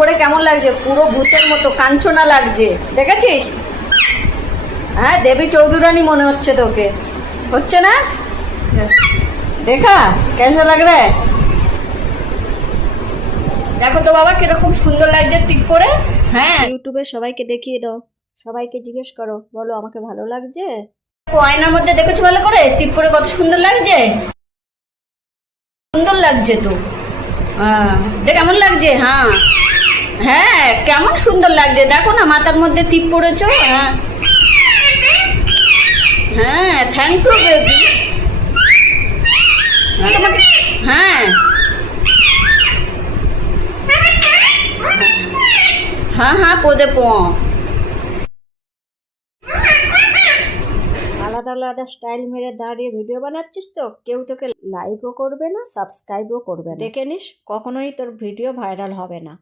পরে কেমন লাগছে? পুরো ভূতের মতো কাঞ্চনা লাগছে, দেখেছিস? হ্যাঁ, দেবী চৌধুরানী মনে হচ্ছে তোকে, হচ্ছে না? দেখা কেমন লাগ রে? দেখো তো বাবা কিরকম সুন্দর লাগছে টিপ পরে। হ্যাঁ, ইউটিউবে সবাইকে দেখিয়ে দাও, সবাইকে জিজ্ঞেস করো, বলো আমাকে ভালো লাগছে। আয়নার মধ্যে দেখেছো ভালো করে টিপ পরে কত সুন্দর লাগছে? সুন্দর লাগছে তো। দেখ কেমন লাগছে? হ্যাঁ হ্যাঁ, কেমন সুন্দর লাগছে, দেখো না মাথার মধ্যে টিপ পড়েছো। হ্যাঁ হ্যাঁ, থ্যাংক ইউ বেবি। হ্যাঁ হ্যাঁ হ্যাঁ, পোদে পো। আলাদা আলাদা স্টাইল মেরে দাঁড়িয়ে ভিডিও বানাচ্ছিস তো কেউ তোকে লাইকও করবে না, সাবস্ক্রাইবও করবে না। দেখে নিস, কখনোই তোর ভিডিও ভাইরাল হবে না।